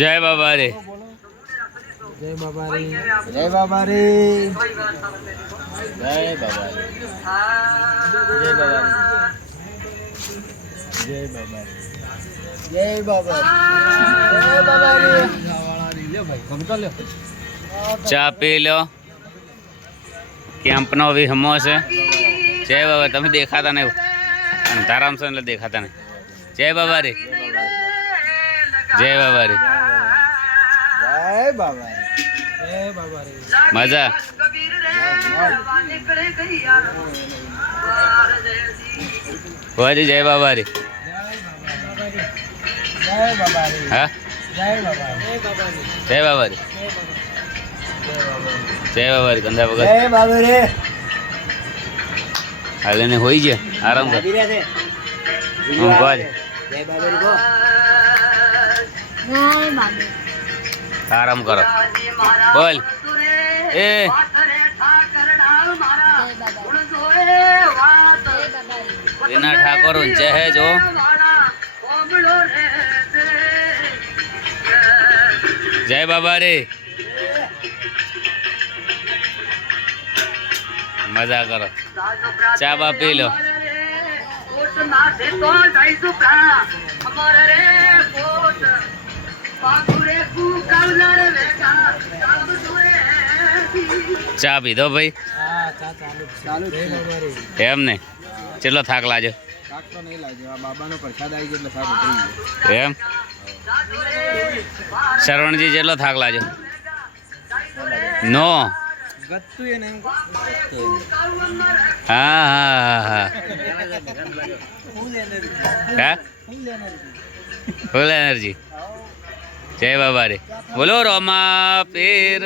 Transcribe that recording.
જય બાબા રે, જય બાબા રે, જય બાબા રે, જય બાબા રે, જય બાબા રે, જય બાબા રે, જય બાબા રે, લ્યો ભાઈ ગમતો લ્યો. ચા પી લો. કેમ્પનો વિહમો છે. જય બાબા. તમે દેખાતા નહીં, અંધારામ છો એટલે દેખાતા નહીં. જય બાબા રે, જય બાબા રે, જય બાબા રે, જય બાબા રે. મજા. હોજી જય બાબા રે. જય બાબા રે, હા જય બાબા રે, જય બાબા રે, જય બાબા રે. કંધા વગર જય બાબા રે. હાલે ને હોઈ ગયા. આરામ કર. આવી રહ્યા છે. હું કોજ જય બાબા રે ગો. આરામ કરો. બોલ એ વિના ઠાકોર ઊંચે હે જો. જય બાબા રે. મજા કરો. ચા બા પી લો. ચા પીધો ભાઈ. હા ચા ચાલુ છે. એમ ને કેટલો થાક લાગ્યો? થાક તો નહીં લાગ્યો. આ બાબાનો પ્રસાદ આવી ગયો એટલે થાક ઉતરી ગયો. એમ શરવણજી જેટલો થાક લાગ્યો? નો. ગત્તુ એને એમ હા હા હા ફૂલ એનર્જી. હા ફૂલ એનર્જી. જય બાબા રે. બોલો રોમા પીર.